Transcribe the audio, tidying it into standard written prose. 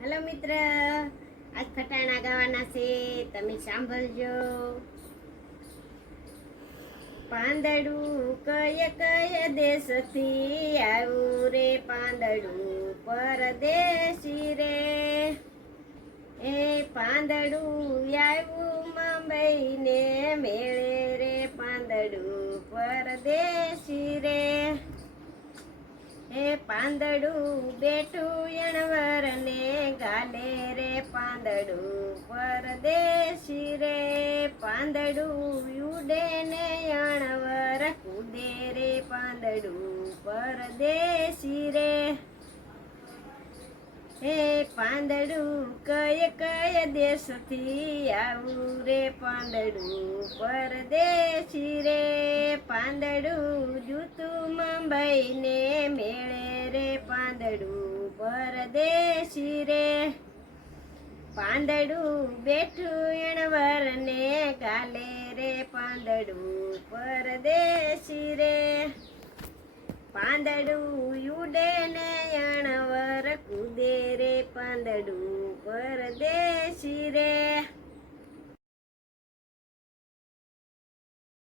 Hello મિત્ર, આજ ખટાણા ગાવાના છે, તમે સાંભળજો. પાંદડું કય કય દેશથી આવ્યું રે, પાંદડું પરદેશી રે. એ પાંદડું આવ્યું મુંબઈ ને મેળે રે, પાંદડું પરદેશી રે. એ પાંદડું બેઠું અણવર ને ગાલે રે, પાંદડું પરદેશી રે. પાંદડું ઉડે ને અણવર કૂદે રે, પાંદડું પરદેશી રે. હે પાંદડું કય કય દેશથી આવું રે, પાંદડું પરદેશી રે. પાંદડું જૂતું મુંબઈ ને મેળે રે, પાંદડું પરદેશી રે. પાંદડું બેઠું અણવર ને ગાલે રે, પાંદડું પરદેશી રે. પાંદડું ઉડે ને અણવર કૂદે રે, પાંદડું પરદેશી રે.